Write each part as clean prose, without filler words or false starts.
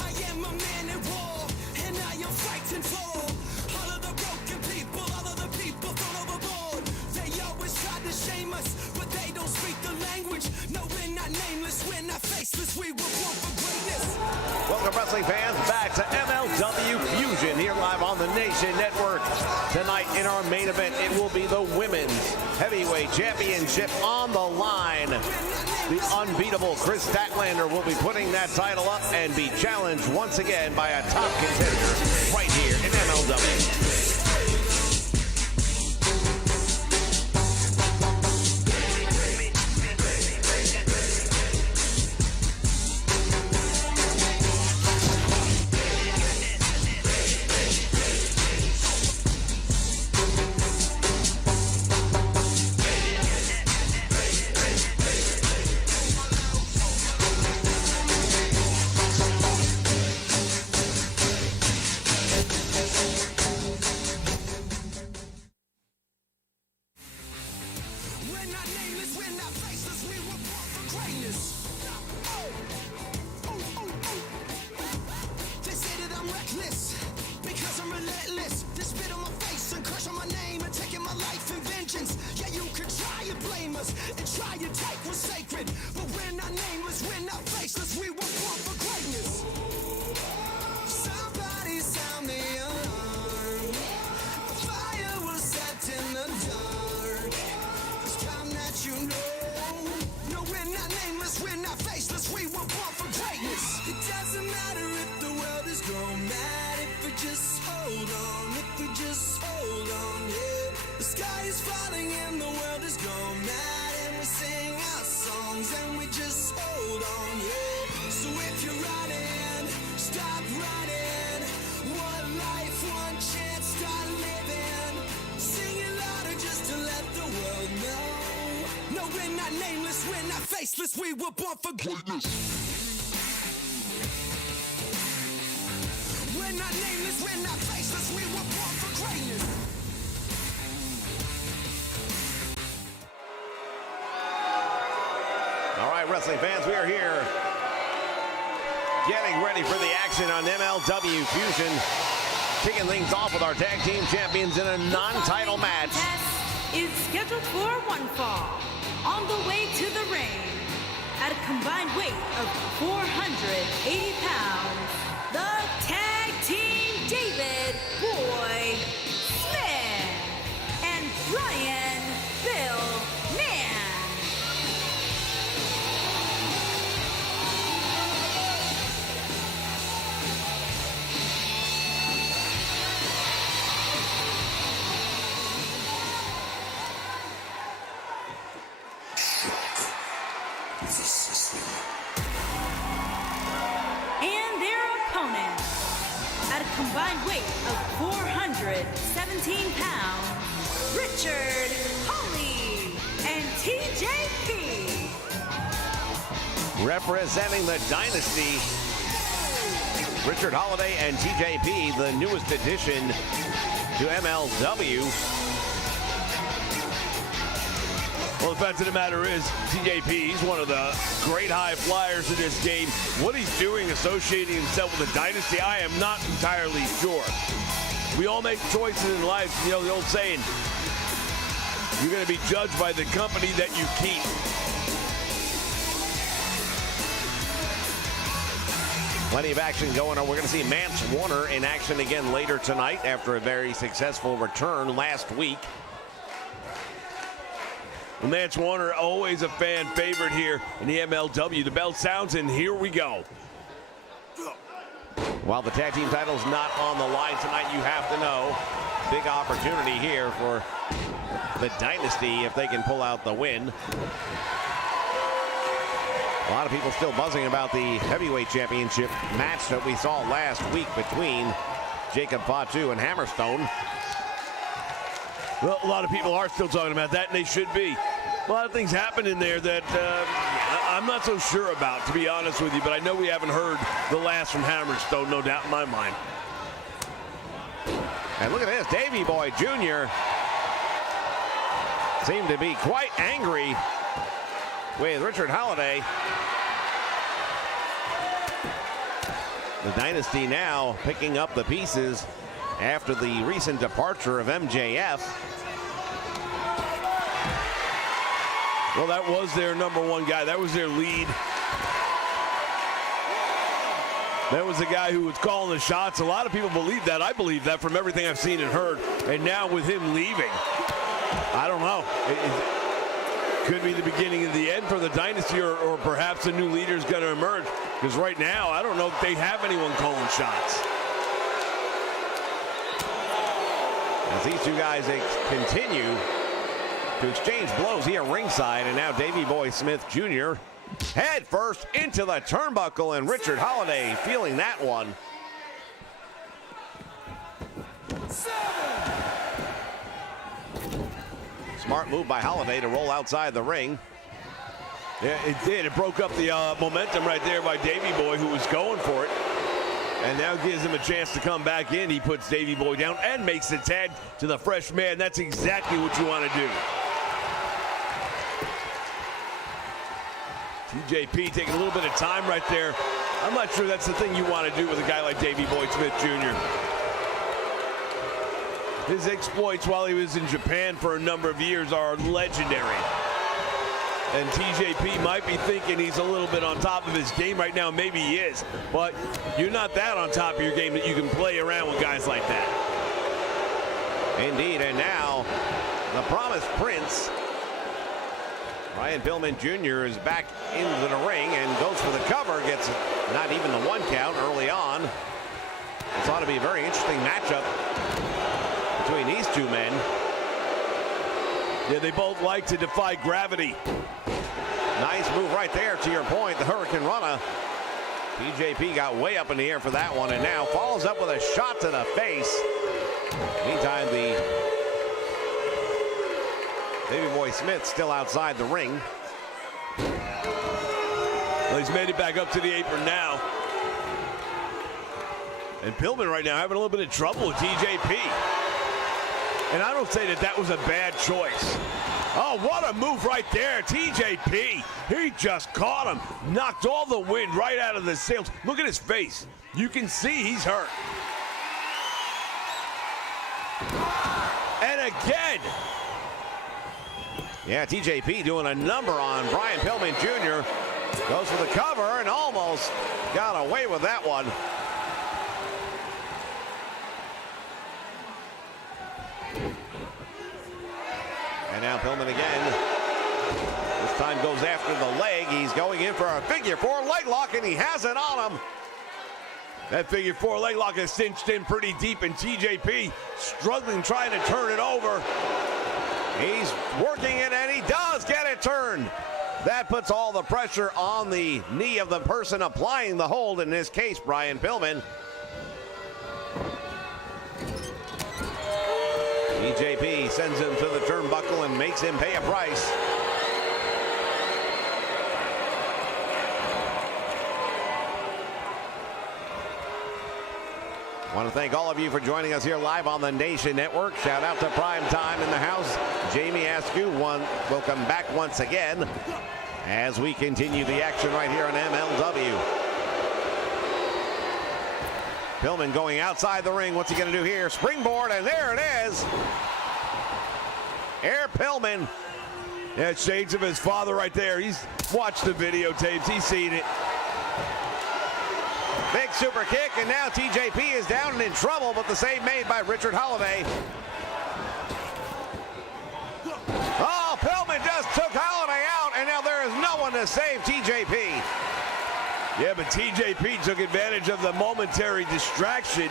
I am a man at war, and I am fighting for all of the broken people, all of the people thrown overboard. They always try to shame us, but they don't speak the language. No, we're not nameless, we're not faceless, we were born for greatness. Welcome, wrestling fans, back to MLW Fusion here live on the Nation Network. Tonight in our main event, it will be the Women's Heavyweight Championship on the line. The unbeatable Chris Statlander will be putting that title up and be challenged once again by a top contender right here in MLW. Faceless, we were born for greatness. We're not nameless, we're not faceless, we were born for greatness. All right, wrestling fans, we are here getting ready for the action on MLW Fusion. Kicking things off with our tag team champions in a non-title match. Is scheduled for one fall. On the way to the ring, at a combined weight of 480 pounds, the tag team David Boy Smith and Brian Bill Mann. And their opponents, at a combined weight of 417 pounds, Richard Holly and TJP. Representing the Dynasty, Richard Holiday and TJP, the newest addition to MLW. Well, the fact of the matter is, TJP, he's one of the great high flyers in this game. What he's doing, associating himself with the Dynasty, I am not entirely sure. We all make choices in life. You know, the old saying, you're going to be judged by the company that you keep. Plenty of action going on. We're going to see Mance Warner in action again later tonight after a very successful return last week. Mance Warner, always a fan favorite here in the MLW. The bell sounds, and here we go. While the tag team title's not on the line tonight, you have to know, big opportunity here for the Dynasty if they can pull out the win. A lot of people still buzzing about the heavyweight championship match that we saw last week between Jacob Fatu and Hammerstone. Well, a lot of people are still talking about that, and they should be. A lot of things happen in there that I'm not so sure about, to be honest with you, but I know we haven't heard the last from Hammerstone, no doubt in my mind. And look at this, Davey Boy Jr. seemed to be quite angry with Richard Holiday. The Dynasty now picking up the pieces after the recent departure of MJF. Well, that was their #1 guy. That was their lead. That was the guy who was calling the shots. A lot of people believe that. I believe that from everything I've seen and heard. And now with him leaving, I don't know. It could be the beginning of the end for the Dynasty, or perhaps a new leader is going to emerge. Because right now, I don't know if they have anyone calling shots. As these two guys continue to exchange blows here ringside, and now Davey Boy Smith Jr. head first into the turnbuckle, and Richard Holiday feeling that one. Smart move by Holiday to roll outside the ring. Yeah, it did. It broke up the momentum right there by Davey Boy, who was going for it. And now gives him a chance to come back in. He puts Davey Boy down and makes the tag to the fresh man. That's exactly what you want to do. TJP taking a little bit of time right there. I'm not sure that's the thing you want to do with a guy like Davey Boy Smith Jr. His exploits while he was in Japan for a number of years are legendary. And TJP might be thinking he's a little bit on top of his game right now. Maybe he is. But you're not that on top of your game that you can play around with guys like that. Indeed, and now the Promised Prince, Brian Pillman Jr. is back into the ring and goes for the cover. Gets not even the 1 count early on. This ought to be a very interesting matchup between these two men. Yeah, they both like to defy gravity. Nice move right there, to your point, the Hurricane Rana. TJP got way up in the air for that one, and now follows up with a shot to the face. Meantime, the Davey Boy Smith still outside the ring. Well, he's made it back up to the apron now. And Pillman right now having a little bit of trouble with TJP. And I don't say that that was a bad choice. Oh, what a move right there. TJP, he just caught him. Knocked all the wind right out of the sails. Look at his face. You can see he's hurt. And again. Yeah, TJP doing a number on Brian Pillman Jr. Goes for the cover and almost got away with that one. And now Pillman again. This time goes after the leg. He's going in for a figure 4 leg lock, and he has it on him. That figure 4 leg lock is cinched in pretty deep, and TJP struggling trying to turn it over. He's working it, and he does get it turned. That puts all the pressure on the knee of the person applying the hold, in this case, Brian Pillman. TJP sends him to the turnbuckle and makes him pay a price. I want to thank all of you for joining us here live on the Nation Network. Shout out to Prime Time in the house. Jamie Askew will come back once again as we continue the action right here on MLW. Pillman going outside the ring. What's he going to do here? Springboard, and there it is. Air Pillman. Yeah, shades of his father right there. He's watched the videotapes. He's seen it. Big super kick, and now TJP is down and in trouble, but the save made by Richard Holiday. Oh, Pillman just took Holiday out, and now there is no one to save TJP. Yeah, but TJP took advantage of the momentary distraction,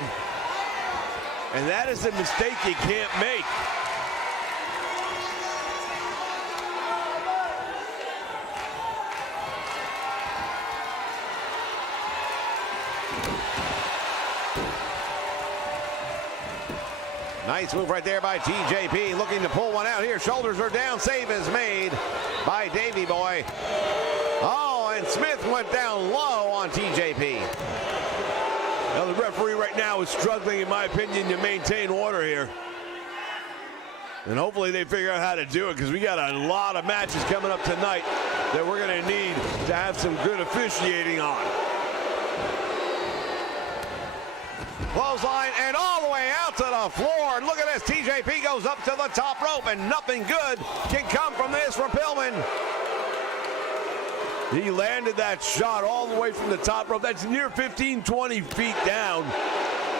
and that is a mistake you can't make. Nice move right there by TJP, looking to pull one out here. Shoulders are down, save is made by Davey Boy. Oh, and Smith went down low on TJP. Now the referee right now is struggling, in my opinion, to maintain order here. And hopefully they figure out how to do it, because we got a lot of matches coming up tonight that we're going to need to have some good officiating on. Clothesline and all the way out to the floor. And look at this. TJP goes up to the top rope, and nothing good can come from this for Pillman. He landed that shot all the way from the top rope. That's near 15, 20 feet down.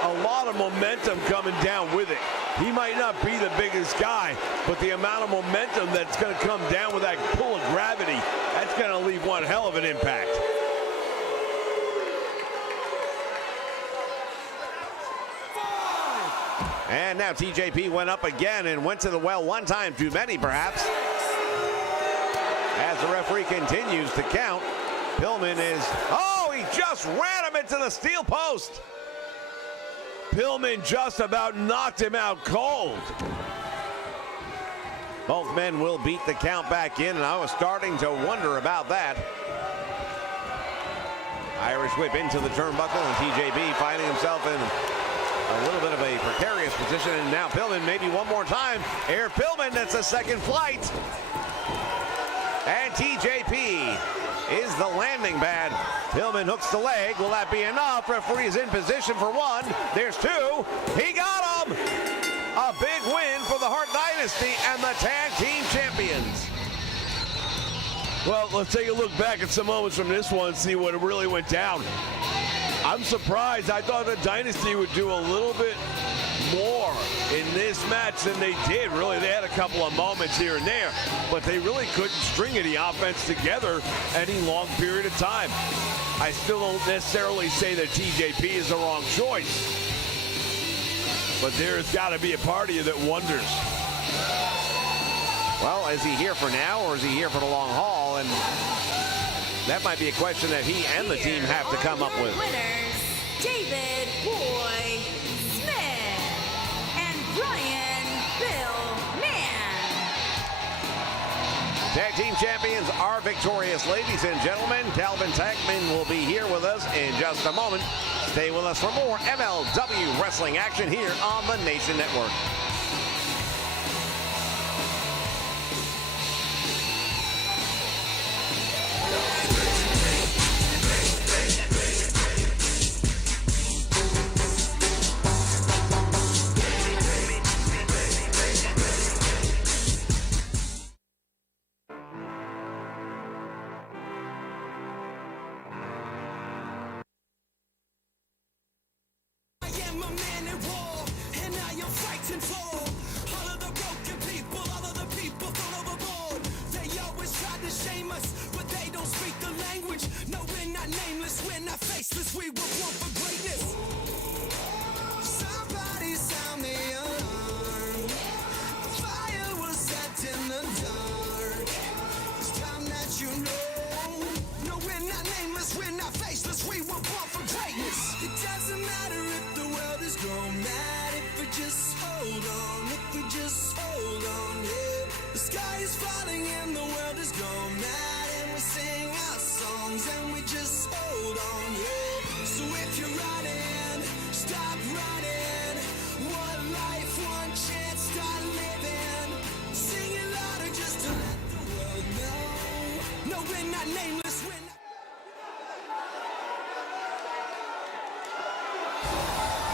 A lot of momentum coming down with it. He might not be the biggest guy, but the amount of momentum that's going to come down with that pull of gravity, that's going to leave one hell of an impact. And now TJP went up again and went to the well one time too many, perhaps. As the referee continues to count, Pillman is, oh, he just ran him into the steel post. Pillman just about knocked him out cold. Both men will beat the count back in, and I was starting to wonder about that. Irish whip into the turnbuckle, and TJP finding himself in a little bit of a precarious position, and now Pillman maybe one more time. Air Pillman, that's a second flight. And TJP is the landing pad. Pillman hooks the leg. Will that be enough? Referee is in position for one. There's two. He got him. A big win for the Hart Dynasty and the tag team champions. Well, let's take a look back at some moments from this one and see what really went down. I'm surprised. I thought the Dynasty would do a little bit more in this match than they did. Really, they had a couple of moments here and there, but they really couldn't string any offense together any long period of time. I still don't necessarily say that TJP is the wrong choice, but there's got to be a part of you that wonders. Well, is he here for now, or is he here for the long haul? And that might be a question that he and the team have to come up with. Winners, David Boy Smith and Brian Bill Mann. Tag team champions are victorious, ladies and gentlemen. Calvin Tankman will be here with us in just a moment. Stay with us for more MLW wrestling action here on the Nation Network.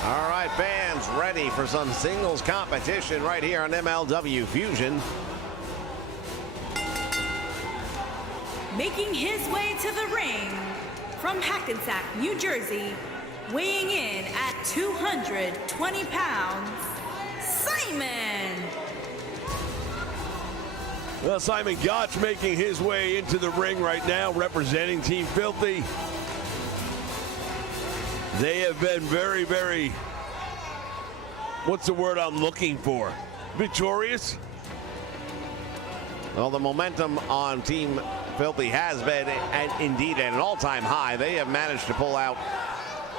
All right, fans ready for some singles competition right here on MLW Fusion. Making his way to the ring from Hackensack, New Jersey, weighing in at 220 pounds, Simon. Well, Simon Gotch making his way into the ring right now, representing Team Filthy. They have been very, very, what's the word I'm looking for? Victorious? Well, the momentum on Team Filthy has been indeed at an all-time high. They have managed to pull out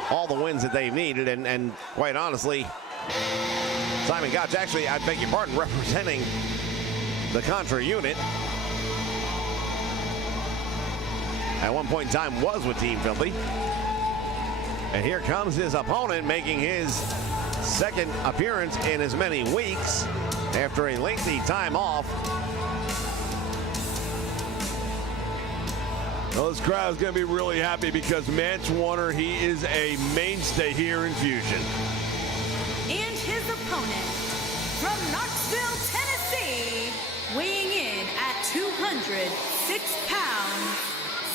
all the wins that they've needed, and quite honestly, Simon Gotch, actually, I beg your pardon, representing the Contra unit, at one point in time was with Team Filthy. And here comes his opponent, making his second appearance in as many weeks after a lengthy time off. Well, this crowd is going to be really happy because Mance Warner, he is a mainstay here in Fusion. And his opponent from Knoxville, Tennessee, weighing in at 206 pounds,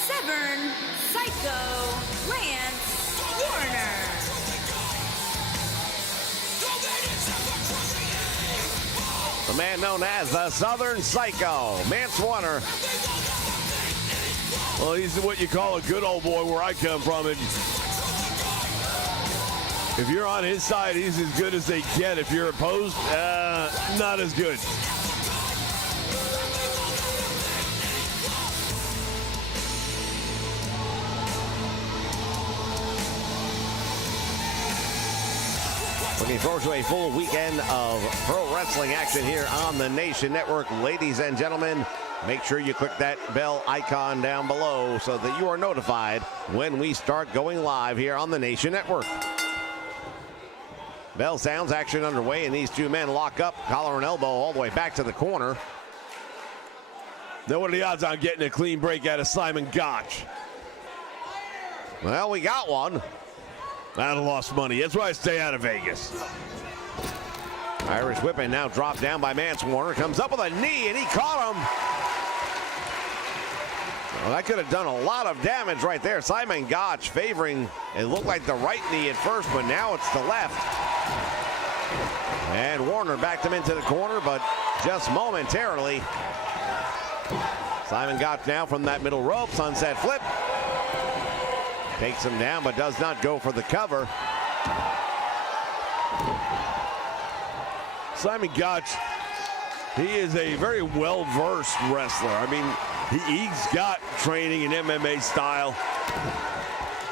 Severn Psycho Lance Warner. The man known as the Southern Psycho, Mance Warner. Well, he's what you call a good old boy where I come from. And if you're on his side, he's as good as they get. If you're opposed, not as good. Looking forward to a full weekend of pro wrestling action here on the Nation Network. Ladies and gentlemen, make sure you click that bell icon down below so that you are notified when we start going live here on the Nation Network. Bell sounds, action underway, and these two men lock up, collar and elbow all the way back to the corner. Then what are the odds on getting a clean break out of Simon Gotch? Well, we got one. I'd have lost money. That's why I stay out of Vegas. Irish whipping now dropped down by Mance Warner. Comes up with a knee, and he caught him. Well, that could have done a lot of damage right there. Simon Gotch favoring, it looked like the right knee at first, but now it's the left. And Warner backed him into the corner, but just momentarily. Simon Gotch now from that middle rope, sunset flip. Takes him down, but does not go for the cover. Simon Gotch, he is a very well-versed wrestler. I mean, he's got training in MMA style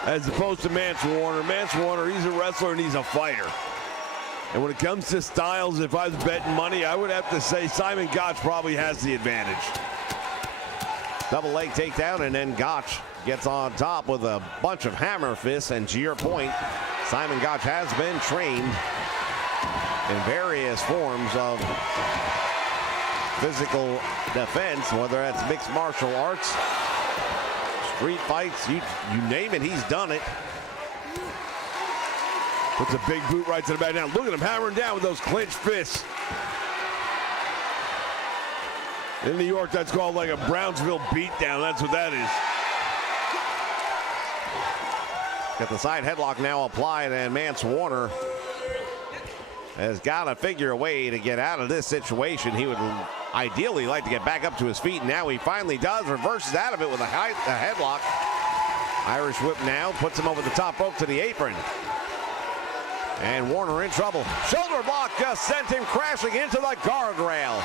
as opposed to Mance Warner. Mance Warner, he's a wrestler and he's a fighter. And when it comes to styles, if I was betting money, I would have to say Simon Gotch probably has the advantage. Double leg takedown, and then Gotch gets on top with a bunch of hammer fists. And to your point, Simon Gotch has been trained in various forms of physical defense, whether that's mixed martial arts, street fights, you name it, he's done it. Puts a big boot right to the back. Now look at him hammering down with those clenched fists. In New York, that's called like a Brownsville beatdown. That's what that is. Got the side headlock now applied, and Mance Warner has got to figure a way to get out of this situation. He would ideally like to get back up to his feet. Now he finally does, reverses out of it with a headlock. Irish whip now, puts him over the top rope to the apron. And Warner in trouble. Shoulder block just sent him crashing into the guardrail.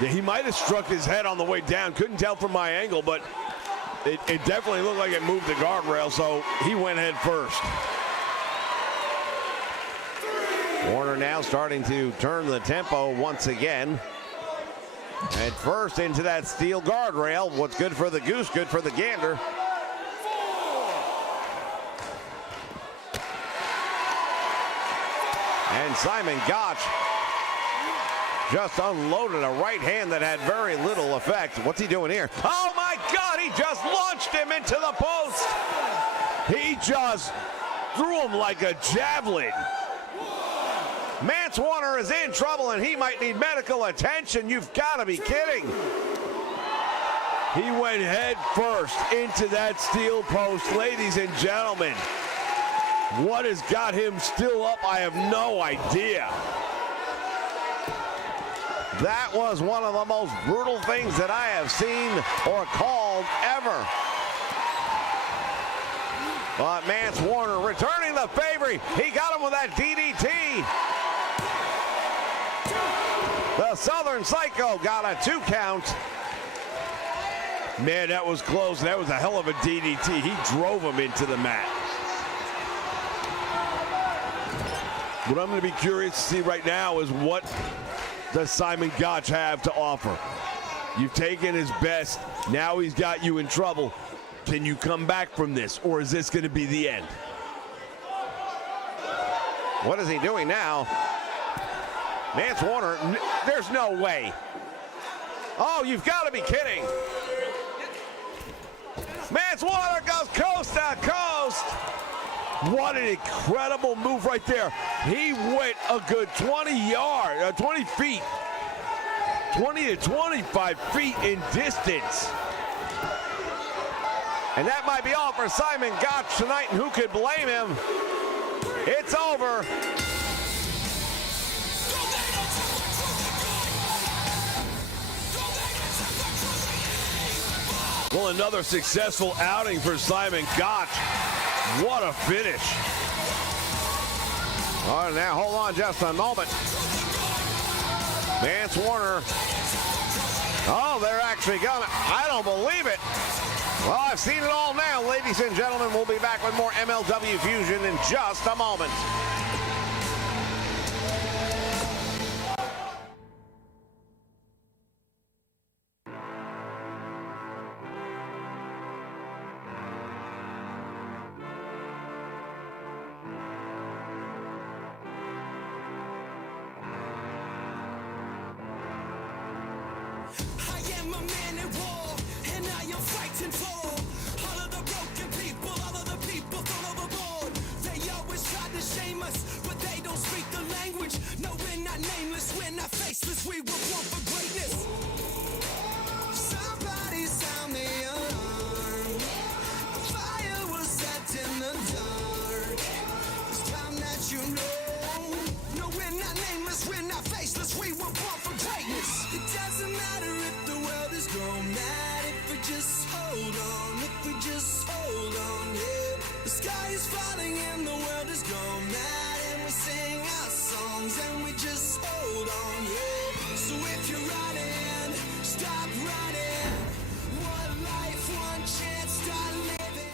Yeah, he might have struck his head on the way down. Couldn't tell from my angle, but it definitely looked like it moved the guardrail, so he went head first. Warner now starting to turn the tempo once again. Head first into that steel guardrail. What's good for the goose, good for the gander. And Simon Gotch just unloaded a right hand that had very little effect. What's he doing here? Oh my God, he just launched him into the post. He just threw him like a javelin. Mance Warner is in trouble and he might need medical attention. You've got to be kidding. He went head first into that steel post. Ladies and gentlemen, what has got him still up? I have no idea. That was one of the most brutal things that I have seen or called ever. But Mance Warner returning the favor. He got him with that DDT. The Southern Psycho got a 2 count. Man, that was close. That was a hell of a DDT. He drove him into the mat. What I'm going to be curious to see right now is what does Simon Gotch have to offer? You've taken his best. Now he's got you in trouble. Can you come back from this, or is this going to be the end? What is he doing now? Mance Warner, there's no way. Oh, you've got to be kidding. Manslaughter goes coast to coast. What an incredible move right there. He went a good 20 feet, 20 to 25 feet in distance. And that might be all for Simon Gotch tonight, and who could blame him? It's over. Well, another successful outing for Simon Gotch. What a finish. All right, now hold on just a moment. Vance Warner. Oh, they're actually gonna. I don't believe it. Well, I've seen it all now, ladies and gentlemen. We'll be back with more MLW Fusion in just a moment. I am a man at war, and I am fighting for all of the broken people, all of the people thrown overboard. They always try to shame us, but they don't speak the language. No, we're not nameless, we're not faceless, we were born for greatness. Somebody sound the alarm. A fire was set in the dark. It's time that you know. No, we're not nameless, we're not faceless, we were born for greatness. It doesn't matter if the world is gone mad, if we just hold on, if we just hold on, yeah. The sky is falling and the world is gone mad, and we sing our songs and we just hold on, yeah. So if you're running, stop running. One life, one chance, start living.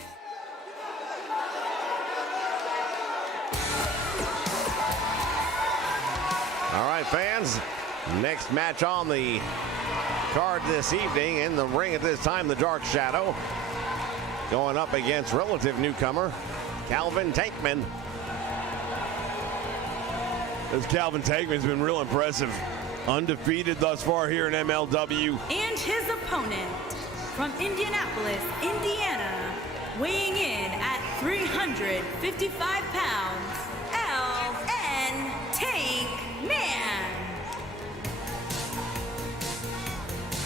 All right, fans. Next match on the card this evening. In the ring at this time, the Dark Shadow going up against relative newcomer Calvin Tankman. This Calvin Tankman's been real impressive. Undefeated thus far here in MLW. And his opponent from Indianapolis, Indiana, weighing in at 355 pounds, LN Tankman.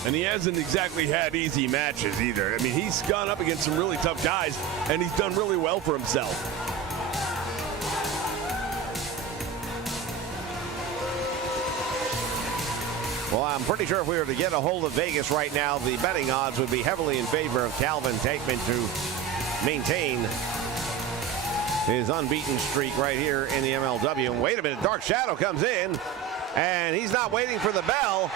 And he hasn't exactly had easy matches either. I mean, he's gone up against some really tough guys, and he's done really well for himself. Well, I'm pretty sure if we were to get a hold of Vegas right now, the betting odds would be heavily in favor of Calvin Tankman to maintain his unbeaten streak right here in the MLW. And wait a minute, Dark Shadow comes in, and he's not waiting for the bell.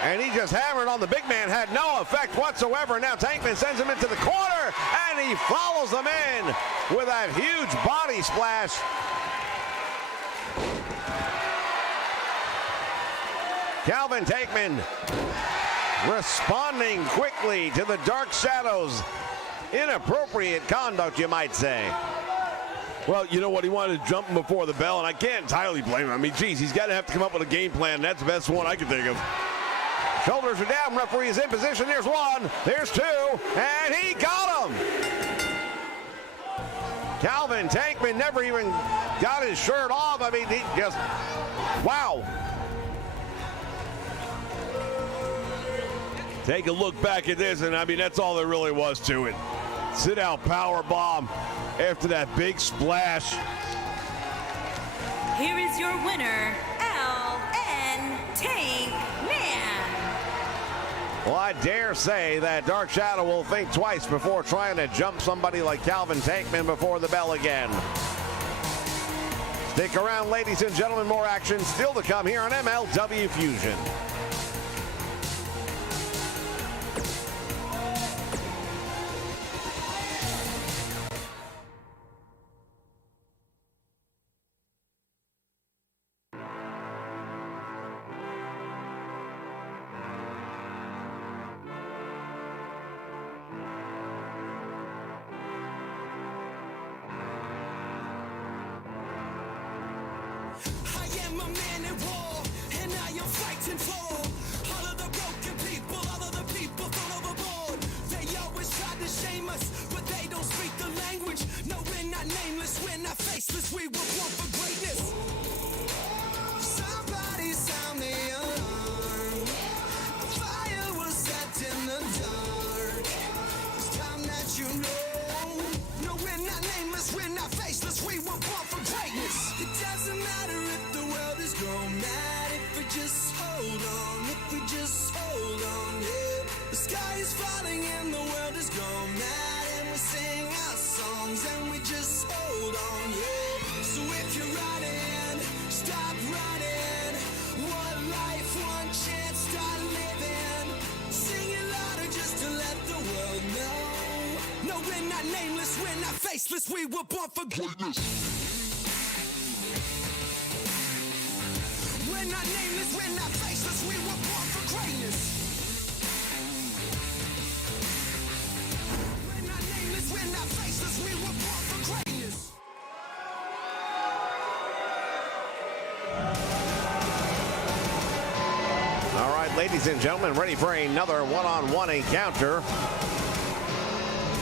And he just hammered on the big man, had no effect whatsoever. Now Tankman sends him into the corner, and he follows him in with that huge body splash. Calvin Tankman responding quickly to the Dark Shadow's inappropriate conduct, you might say. Well, you know what? He wanted to jump him before the bell, and I can't entirely blame him. I mean, geez, he's got to have to come up with a game plan. That's the best one I can think of. Shoulders are down, referee is in position. There's one, there's two, and he got him. Calvin Tankman never even got his shirt off. I mean, he just, wow. Take a look back at this, and I mean, that's all there really was to it. Sit-out power bomb after that big splash. Here is your winner, LN Tankman. Well, I dare say that Dark Shadow will think twice before trying to jump somebody like Calvin Tankman before the bell again. Stick around, ladies and gentlemen. More action still to come here on MLW Fusion. I am a man at war, and I am fighting for all of the broken people, all of the people thrown overboard. The sky is falling and the world is gone mad, and we sing our songs and we just hold on, yeah. So if you're running, stop running. One life, one chance, start living. Sing it louder just to let the world know. No, we're not nameless, we're not faceless, we were born for greatness. We're not nameless, we're not faceless, we were born for greatness. We're not nameless, we're not faceless, we were born for greatness. All right, ladies and gentlemen, ready for another one-on-one encounter.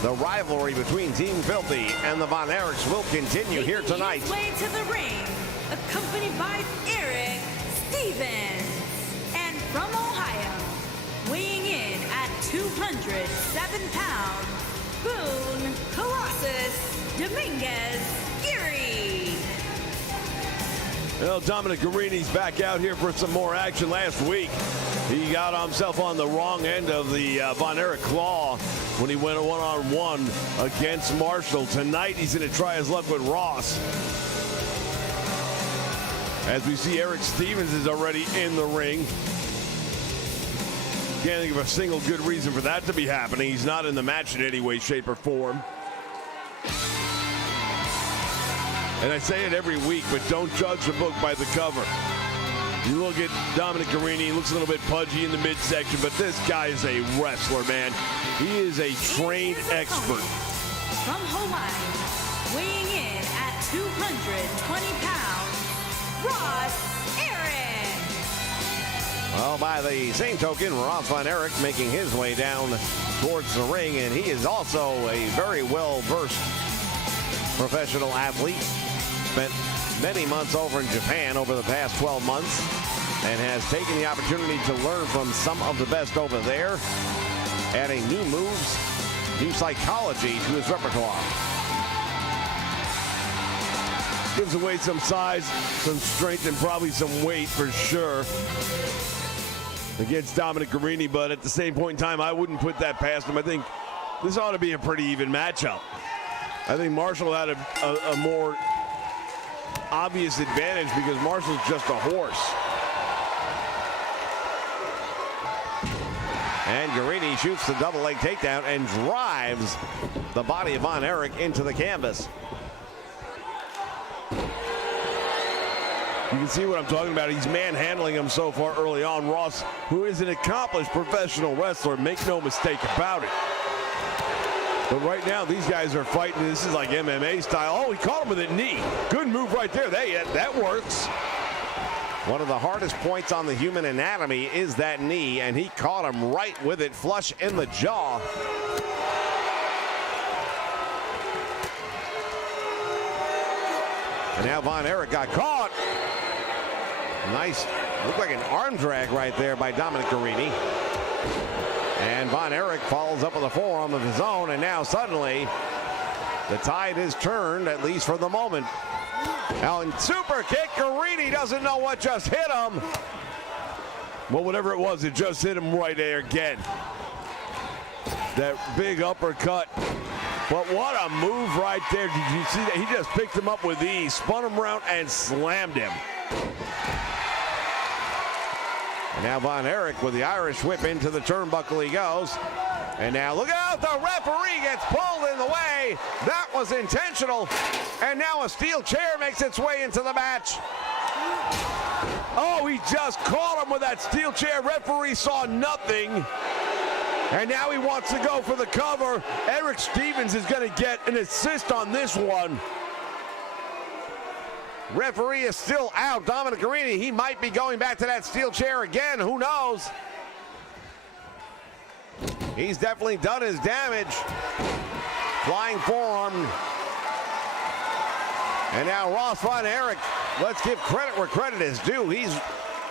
The rivalry between Team Filthy and the Von Erichs will continue here tonight. His way to the ring, accompanied by Eric Stevens. And from Ohio, weighing in at 207 pounds, Boone Colossus Dominguez Geary. Well, Dominic Garini's back out here for some more action. Last week, he got himself on the wrong end of the Von Erich claw when he went one-on-one against Marshall. Tonight, he's going to try his luck with Ross. As we see, Eric Stevens is already in the ring. Can't think of a single good reason for that to be happening. He's not in the match in any way, shape, or form. And I say it every week, but don't judge the book by the cover. You look at Dominic Garini, he looks a little bit pudgy in the midsection, but this guy is a wrestler, man. He is a trained expert. From Hawaii, weighing in at 220 pounds, Ross Aaron. Well, by the same token, Ross Von Erich making his way down towards the ring, and he is also a very well-versed professional athlete. Spent many months over in Japan over the past 12 months and has taken the opportunity to learn from some of the best over there, adding new moves, new psychology to his repertoire. Gives away some size, some strength, and probably some weight for sure against Dominic Garini, but at the same point in time, I wouldn't put that past him. I think this ought to be a pretty even matchup. I think Marshall had a more obvious advantage because Marshall's just a horse. And Garini shoots the double leg takedown and drives the body of Von Erich into the canvas. You can see what I'm talking about. He's manhandling him so far early on. Ross, who is an accomplished professional wrestler, make no mistake about it. But right now, these guys are fighting. This is like MMA style. Oh, he caught him with a knee. Good move right there. That works. One of the hardest points on the human anatomy is that knee, and he caught him right with it, flush in the jaw. And now Von Erich got caught. Nice, looked like an arm drag right there by Dominic Garini. And Von Erich follows up with a forearm of his own, and now suddenly the tide is turned, at least for the moment. Now in super kick, Garini doesn't know what just hit him. Well, whatever it was, it just hit him right there again. That big uppercut. But what a move right there. Did you see that? He just picked him up with ease, spun him around, and slammed him. And now Von Erich with the Irish whip into the turnbuckle he goes. And now look out, the referee gets pulled in the way. That was intentional. And now a steel chair makes its way into the match. Oh, he just caught him with that steel chair. Referee saw nothing. And now he wants to go for the cover. Eric Stevens is going to get an assist on this one. Referee is still out. Dominic Garini, he might be going back to that steel chair again. Who knows? He's definitely done his damage. Flying forearm. And now Ross Von Erich, let's give credit where credit is due. He's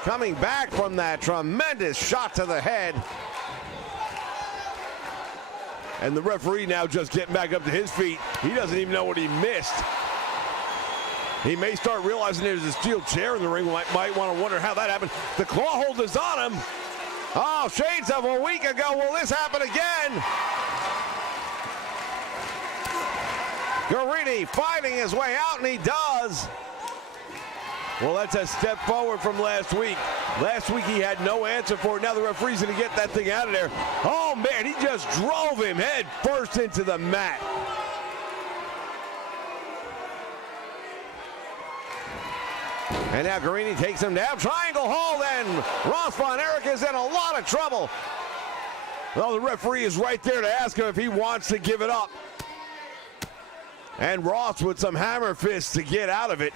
coming back from that tremendous shot to the head. And the referee now just getting back up to his feet. He doesn't even know what he missed. He may start realizing there's a steel chair in the ring. Might want to wonder how that happened. The claw hold is on him. Oh, shades of a week ago. Will this happen again? Guarini fighting his way out, and he does. Well, that's a step forward from last week. Last week he had no answer for it. Now the referee's going to get that thing out of there. Oh, man, he just drove him head first into the mat. And now Guarini takes him down. Triangle hold, and Ross Von Erich is in a lot of trouble. Well, the referee is right there to ask him if he wants to give it up. And Ross with some hammer fists to get out of it.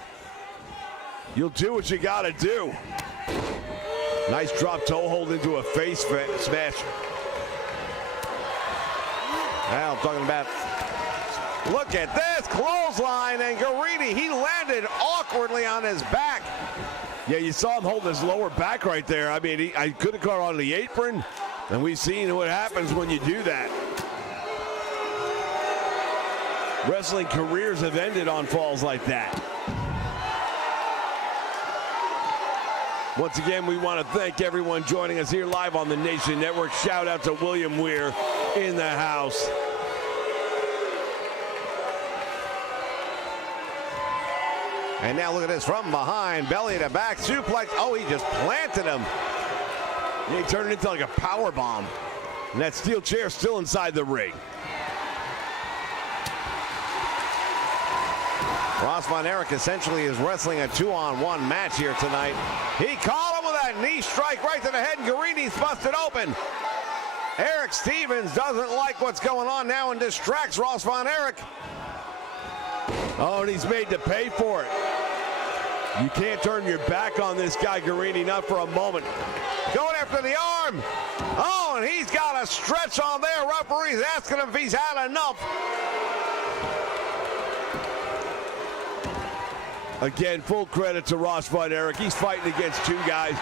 You'll do what you got to do. Nice drop toe hold into a face smash. Now I'm talking about, look at this clothesline, and Guarini, he landed awkwardly on his back. Yeah, you saw him hold his lower back right there. I mean, I could have caught on the apron, and we've seen what happens when you do that. Wrestling careers have ended on falls like that. Once again, we want to thank everyone joining us here live on the Nation Network. Shout out to William Weir in the house. And now look at this from behind, belly to back, suplex. Oh, he just planted him. He turned it into like a power bomb. And that steel chair still inside the ring. Ross Von Erich essentially is wrestling a 2-on-1 match here tonight. He caught him with that knee strike right to the head, and Guarini's busted open. Eric Stevens doesn't like what's going on now and distracts Ross Von Erich. Oh, and he's made to pay for it. You can't turn your back on this guy, Guarini, not for a moment. Going after the arm. Oh, and he's got a stretch on there. Referee's asking him if he's had enough. Again, full credit to Ross Von Erich. He's fighting against two guys.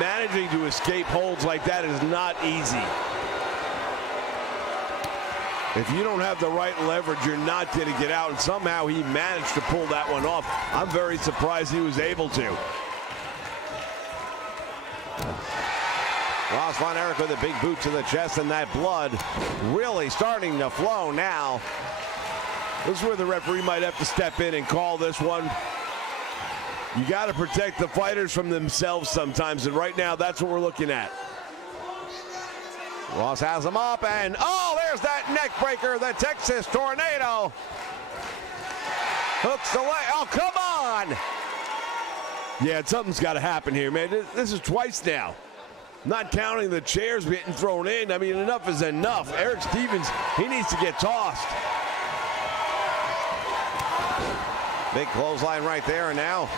Managing to escape holds like that is not easy. If you don't have the right leverage, you're not going to get out. And somehow he managed to pull that one off. I'm very surprised he was able to. Ross Von Erich with a big boot to the chest, and that blood really starting to flow now. This is where the referee might have to step in and call this one. You got to protect the fighters from themselves sometimes, and right now that's what we're looking at. Ross has him up, and oh, there's that neck breaker, the Texas Tornado. Hooks the leg. Oh, come on. Yeah, something's got to happen here, man. This is twice now. Not counting the chairs getting thrown in. I mean, enough is enough. Eric Stevens, he needs to get tossed. Big clothesline right there, and now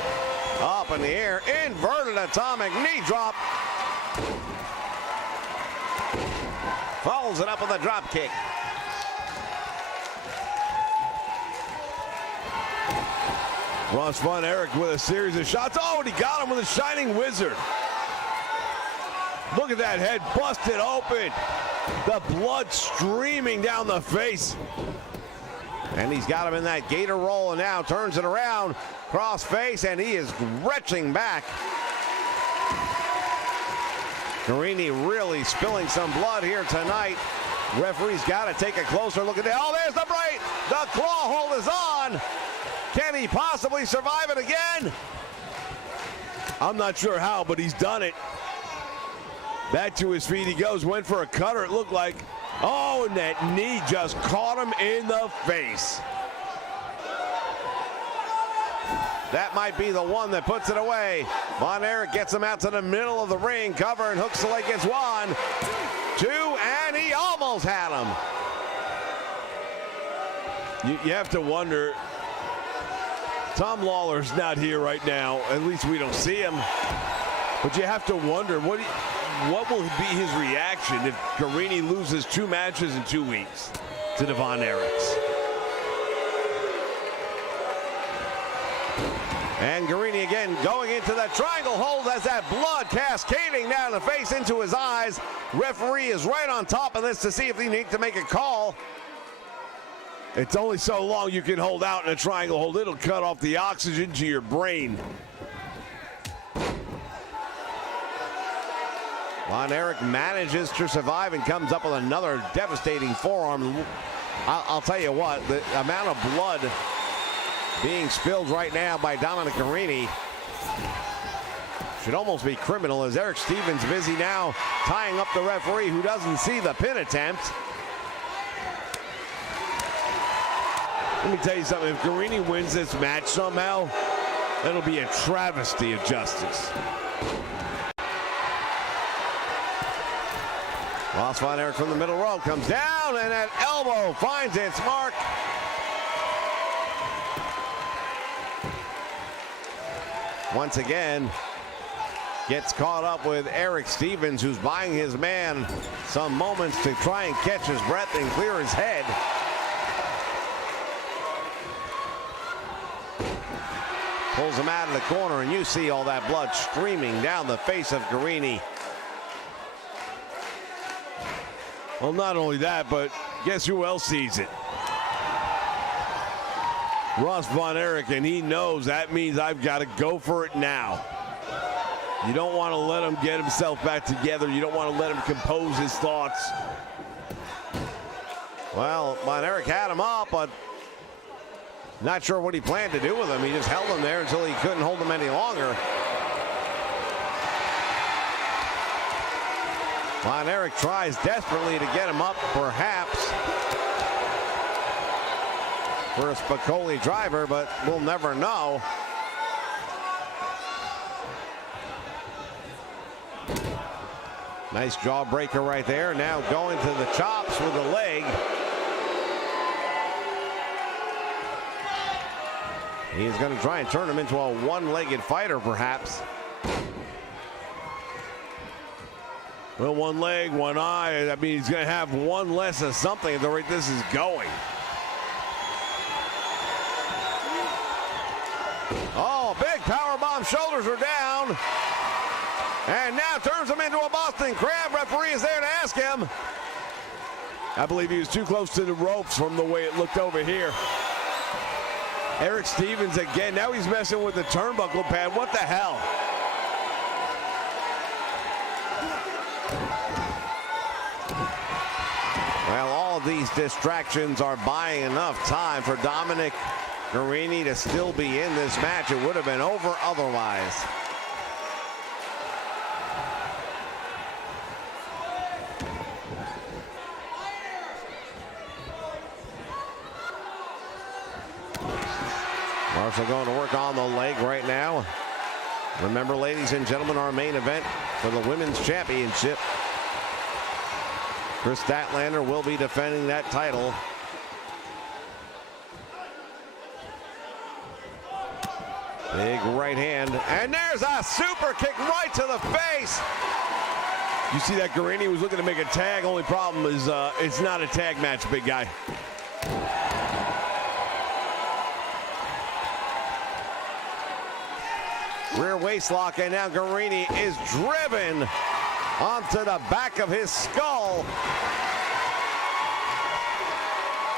up in the air, inverted atomic knee drop. Follows it up with a drop kick. Ross Von Erich with a series of shots. Oh, and he got him with a Shining Wizard. Look at that head busted open. The blood streaming down the face. And he's got him in that gator roll, and now turns it around, cross face, and he is retching back. Guarini really spilling some blood here tonight. Referee's got to take a closer look at that. Oh, there's the break. The claw hold is on. Can he possibly survive it again? I'm not sure how, but he's done it. Back to his feet he goes. Went for a cutter, it looked like. Oh, and that knee just caught him in the face. That might be the one that puts it away. Von Erich gets him out to the middle of the ring, cover, and hooks the leg, gets 1, 2, and he almost had him. You have to wonder. Tom Lawler's not here right now. At least we don't see him. But you have to wonder, what will be his reaction if Guarini loses 2 matches in 2 weeks to the Von Erichs? And Guarini again going into that triangle hold as that blood cascading down the face into his eyes. Referee is right on top of this to see if they need to make a call. It's only so long you can hold out in a triangle hold. It'll cut off the oxygen to your brain. Von Erich manages to survive and comes up with another devastating forearm. I'll tell you what, the amount of blood being spilled right now by Dominic Garrini should almost be criminal, as Eric Stevens busy now tying up the referee, who doesn't see the pin attempt. Let me tell you something, if Garrini wins this match somehow, that'll be a travesty of justice. Ross Von Erich from the middle row comes down, and that elbow finds its mark. Once again, gets caught up with Eric Stevens, who's buying his man some moments to try and catch his breath and clear his head. Pulls him out of the corner, and you see all that blood streaming down the face of Garrini. Well, not only that, but guess who else sees it? Ross Von Erich, and he knows that means I've got to go for it now. You don't want to let him get himself back together. You don't want to let him compose his thoughts. Well, Von Erich had him up, but not sure what he planned to do with him. He just held him there until he couldn't hold him any longer. Von Erich tries desperately to get him up, perhaps for a Spicoli driver, but we'll never know. Nice jawbreaker right there. Now going to the chops with the leg. He's going to try and turn him into a one-legged fighter, perhaps. Well, one leg, one eye. I mean, he's going to have one less of something at the rate this is going. Oh, big power bomb. Shoulders are down. And now turns him into a Boston Crab. Referee is there to ask him. I believe he was too close to the ropes from the way it looked over here. Eric Stevens again. Now he's messing with the turnbuckle pad. What the hell? Well, all of these distractions are buying enough time for Dominic Garrini to still be in this match. It would have been over otherwise. Marshall going to work on the leg right now. Remember, ladies and gentlemen, our main event for the Women's Championship. Chris Statlander will be defending that title. Big right hand, and there's a super kick right to the face. You see that Garrini was looking to make a tag. Only problem is it's not a tag match, big guy. Rear waist lock, and now Garrini is driven onto the back of his skull.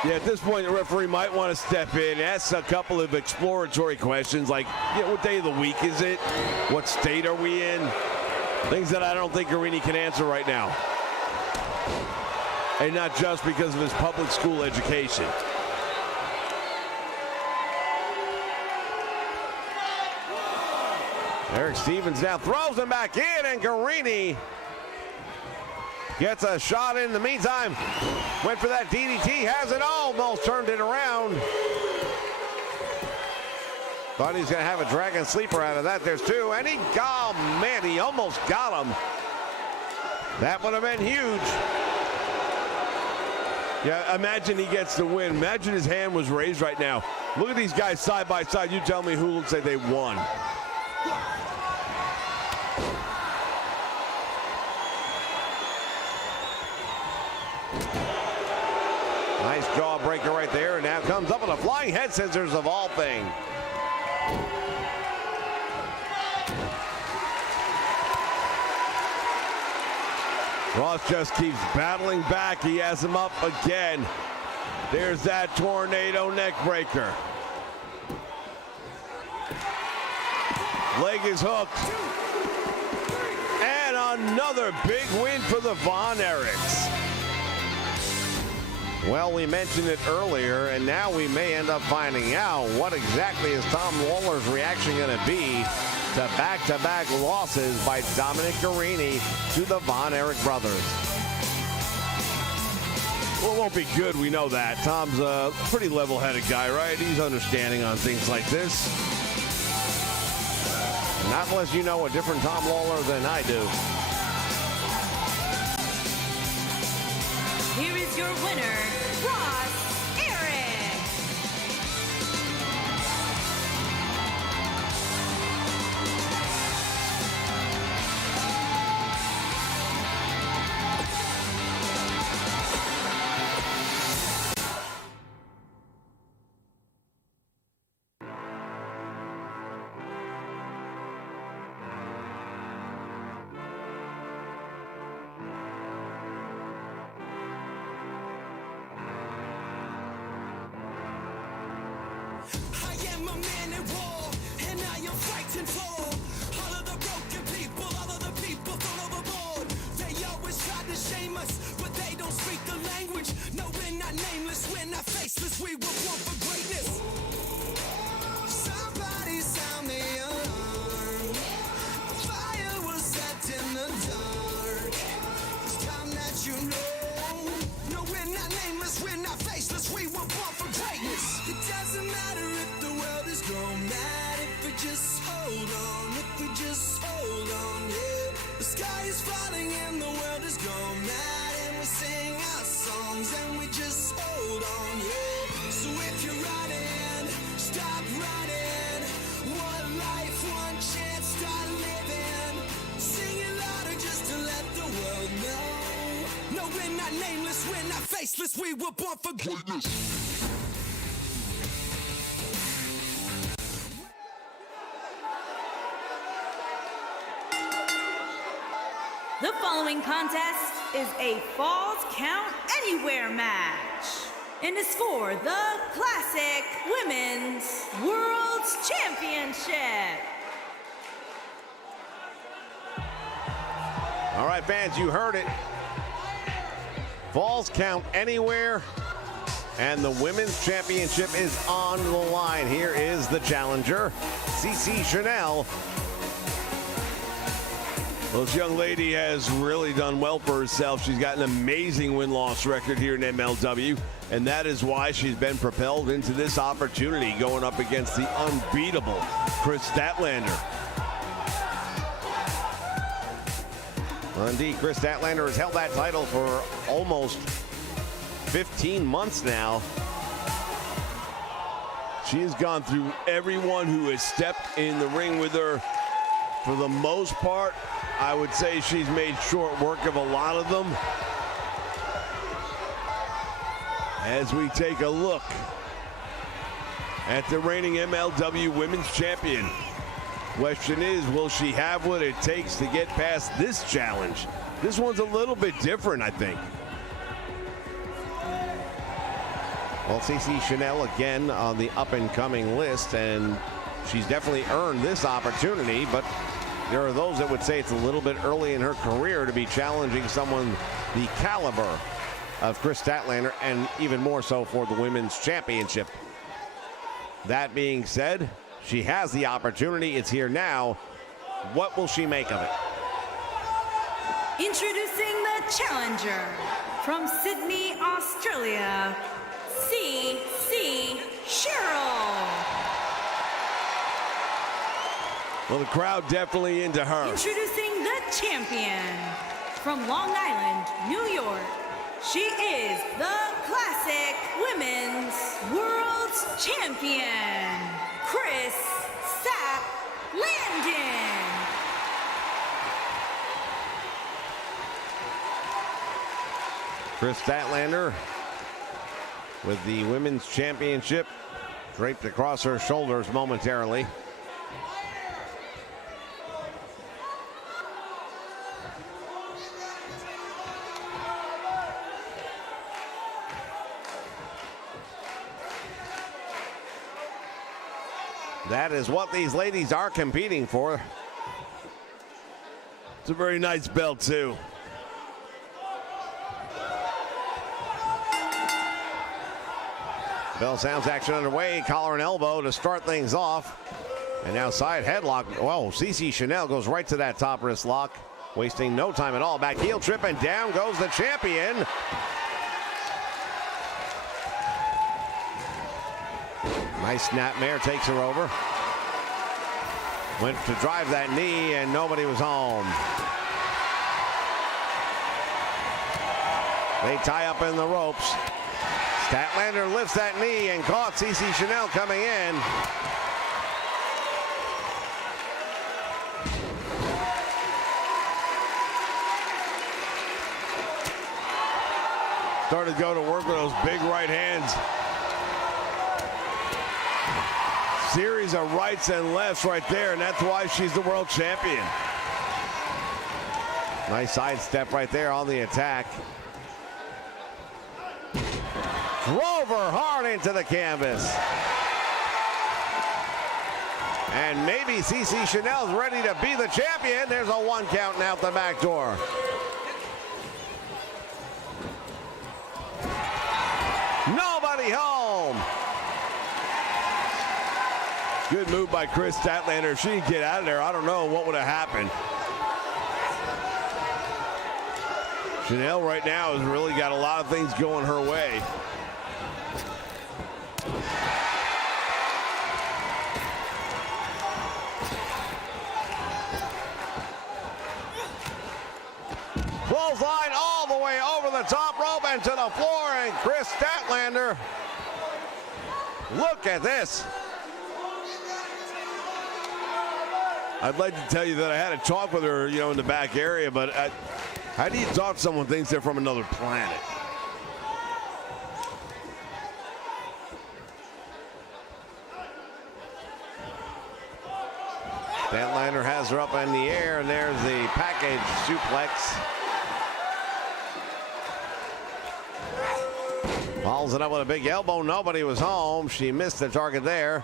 Yeah, at this point, the referee might want to step in, ask a couple of exploratory questions like, yeah, what day of the week is it? What state are we in? Things that I don't think Garrini can answer right now. And not just because of his public school education. Eric Stevens now throws him back in, and Garrini gets a shot in the meantime. Went for that DDT, has it almost turned it around. Thought he was going to have a dragon sleeper out of that. There's two, and he, oh man, he almost got him. That would have been huge. Yeah, imagine he gets the win. Imagine his hand was raised right now. Look at these guys side by side. You tell me who looks like they won. Nice jawbreaker right there, and now comes up with a flying head scissors of all things. Ross just keeps battling back. He has him up again. There's that tornado neck breaker. Leg is hooked. And Another big win for the Von Erichs. Well, we mentioned it earlier, and now we may end up finding out what exactly is Tom Lawler's reaction going to be to back-to-back losses by Dominic Garrini to the Von Erich brothers. Well, it won't be good, we know that. Tom's a pretty level-headed guy, right? He's understanding on things like this. Not unless you know a different Tom Lawler than I do. Here is your winner, Eric. I am a man at war, and I am fighting for all of the broken people, all of the people thrown overboard. They always try to shame us, but they don't speak the language. No, we're not nameless, we're not faceless, we were born for greatness. Somebody sound the alarm. A fire was set in the dark. It's time that you know. No, we're not nameless, we're not faceless, we were born for greatness. It doesn't matter if the world is gone mad, if we just hold on, if we just hold on, yeah. The sky is falling and the world is gone mad, and we sing our songs and we just hold on, yeah. So if you're running, stop running. One life, one chance, start living. Sing it louder just to let the world know. No, we're not nameless, we're not faceless, we were born for greatness. The following contest is a Falls Count Anywhere match and is for the Classic Women's World Championship. All right, fans, you heard it. Falls Count Anywhere, and the Women's Championship is on the line. Here is the challenger, CC Chanel. Well, this young lady has really done well for herself. She's got an amazing win-loss record here in MLW, and that is why she's been propelled into this opportunity going up against the unbeatable Chris Statlander. Well, indeed, Chris Statlander has held that title for almost 15 months now. She has gone through everyone who has stepped in the ring with her. For the most part, I would say she's made short work of a lot of them. As we take a look at the reigning MLW Women's Champion. Question is, will she have what it takes to get past this challenge? This one's a little bit different, I think. Well, CC Chanel again on the up-and-coming list, and she's definitely earned this opportunity, but there are those that would say it's a little bit early in her career to be challenging someone the caliber of Chris Statlander, and even more so for the Women's Championship. That being said, she has the opportunity. It's here now. What will she make of it? Introducing the challenger from Sydney, Australia, CC Cheryl. Well, the crowd definitely into her. Introducing the champion from Long Island, New York. She is the Classic Women's World Champion, Chris Statlander. Chris Statlander with the Women's Championship draped across her shoulders momentarily. That is what these ladies are competing for. It's a very nice belt, too. Bell sounds action underway. Collar and elbow to start things off. And now side headlock. Well, CC Chanel goes right to that top wrist lock. Wasting no time at all. Back heel trip and down goes the champion. Nice snapmare takes her over. Went to drive that knee and nobody was home. They tie up in the ropes. Statlander lifts that knee and caught CC Chanel coming in. Started to go to work with those big right hands. Series of rights and lefts right there, and that's why she's the world champion. Nice sidestep right there on the attack. Drove her hard into the canvas. And maybe CC Chanel's ready to be the champion. There's a 1 count and out the back door. Nobody home. Good move by Chris Statlander. If she didn't get out of there, I don't know what would have happened. Chanel right now has really got a lot of things going her way. Clothesline all the way over the top rope and to the floor, and Chris Statlander. Look at this. I'd like to tell you that I had a talk with her, you know, in the back area, but how do you talk to someone who thinks they're from another planet? Statlander has her up in the air, and there's the package suplex. Follows it up with a big elbow. Nobody was home. She missed the target there.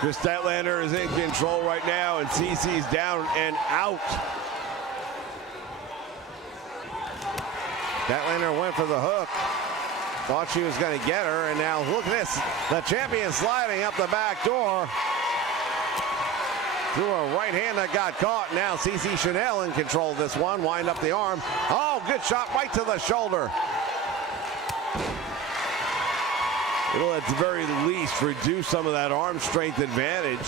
Chris Statlander is in control right now, and CC's down and out. Statlander went for the hook. Thought she was going to get her, and now look at this. The champion sliding up the back door. Threw a right hand that got caught. Now CC Chanel in control of this one. Wind up the arm. Oh, good shot right to the shoulder. It'll at the very least reduce some of that arm strength advantage.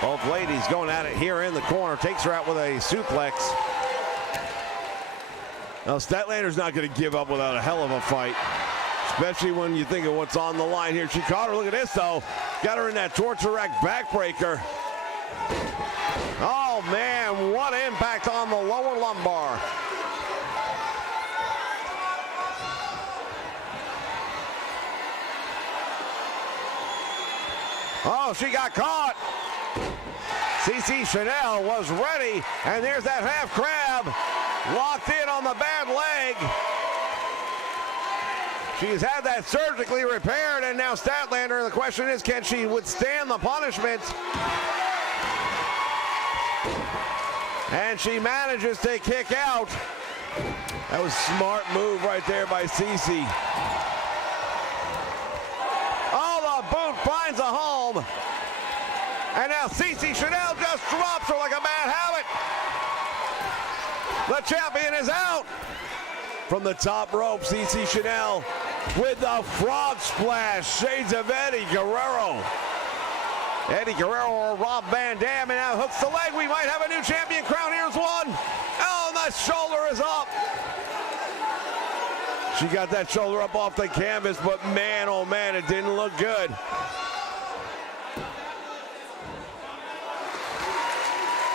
Both ladies going at it here in the corner. Takes her out with a suplex. Now Statlander's not going to give up without a hell of a fight, especially when you think of what's on the line here. She caught her. Look at this, though. Got her in that torture rack backbreaker. Oh, man, what impact on the lower lumbar. Oh, she got caught. CC Chanel was ready, and there's that half crab locked in on the bad leg. She's had that surgically repaired, and now Statlander, the question is, can she withstand the punishment? And she manages to kick out. That was a smart move right there by CC. Oh, the boot finds a home. And now CC Chanel just drops her like a bad habit. The champion is out. From the top rope, CC Chanel with the frog splash. Shades of Eddie Guerrero. Eddie Guerrero or Rob Van Dam, and now hooks the leg. We might have a new champion crown. Here's one. Oh, and the shoulder is up. She got that shoulder up off the canvas, but man, oh man, it didn't look good.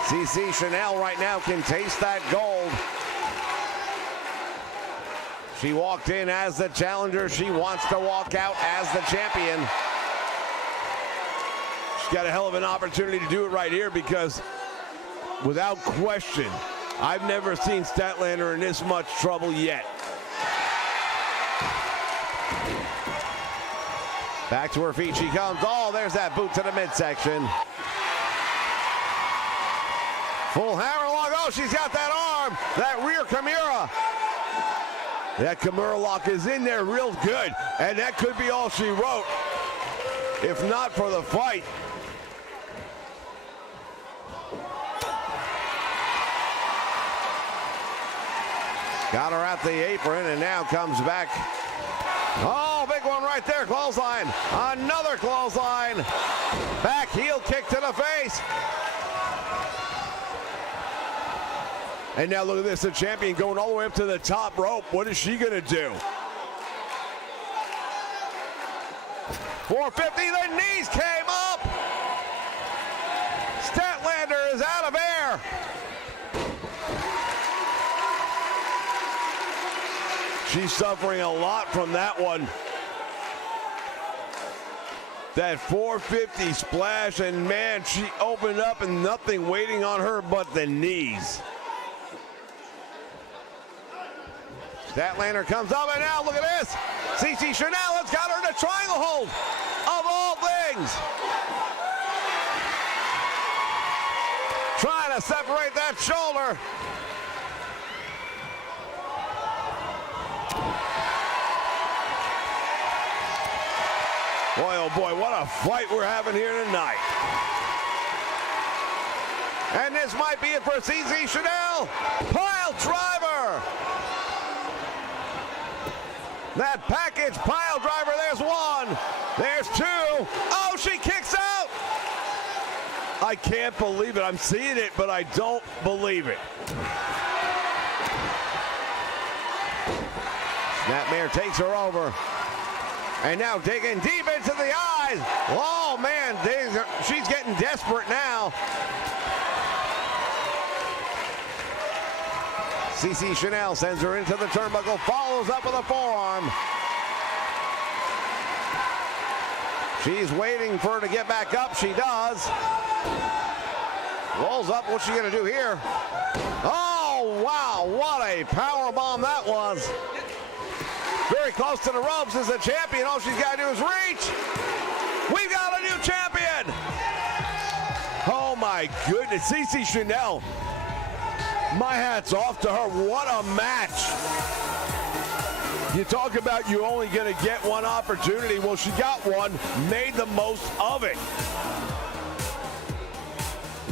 CC Chanel right now can taste that gold. She walked in as the challenger. She wants to walk out as the champion. She's got a hell of an opportunity to do it right here because, without question, I've never seen Statlander in this much trouble yet. Back to her feet she comes. Oh, there's that boot to the midsection. Full hammerlock. Oh, she's got that arm. That rear Kimura. That Kimura lock is in there real good, and that could be all she wrote, if not for the fight. Got her at the apron, and now comes back. Oh, big one right there. Clothesline. Another clothesline. Back heel kick to the face. And now look at this, the champion going all the way up to the top rope. What is she gonna do? 450, the knees came up. Statlander is out of air. She's suffering a lot from that one. That 450 splash, and man, she opened up and nothing waiting on her but the knees. Statlander comes up, and now look at this. CC Chanel has got her in a triangle hold, of all things. Trying to separate that shoulder. Boy, oh boy, what a fight we're having here tonight. And this might be it for CC Chanel. Pile driver. That package pile driver, there's one. There's two. Oh, she kicks out. I can't believe it. I'm seeing it, but I don't believe it. Snapmare takes her over. And now digging deep into the eyes. Oh, man, she's getting desperate now. CC Chanel sends her into the turnbuckle, follows up with a forearm. She's waiting for her to get back up. She does. Rolls up. What's she going to do here? Oh, wow. What a power bomb that was. Very close to the ropes as the champion. All she's got to do is reach. We've got a new champion. Oh, my goodness. CC Chanel. My hat's off to her. What a match. You talk about you only going to get one opportunity. Well, she got one, made the most of it.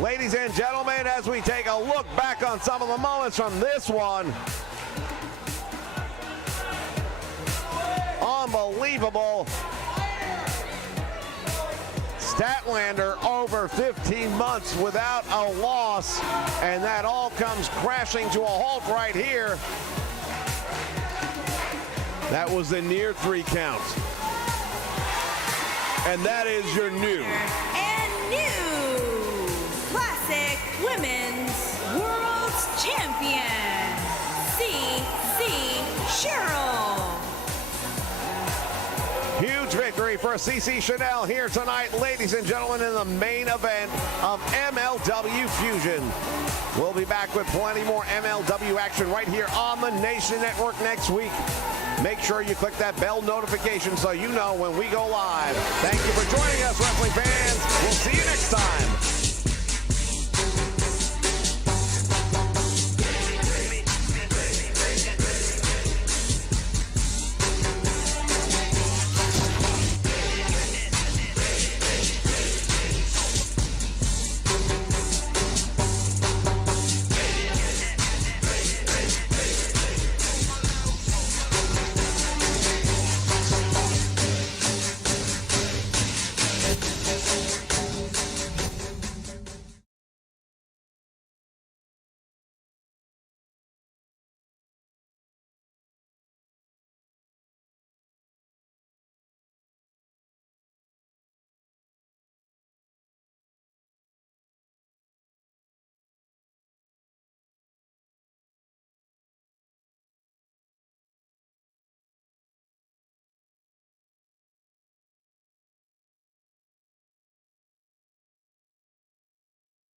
Ladies and gentlemen, as we take a look back on some of the moments from this one. Unbelievable. Statlander over 15 months without a loss, and that all comes crashing to a halt right here. That was a near 3 count. And that is your new. And new Classic Women's World Champion, CC Cheryl. Huge victory for CC Chanel here tonight, ladies and gentlemen, in the main event of MLW Fusion. We'll be back with plenty more MLW action right here on the Nation Network next week. Make sure you click that bell notification so you know when we go live. Thank you for joining us, wrestling fans. We'll see you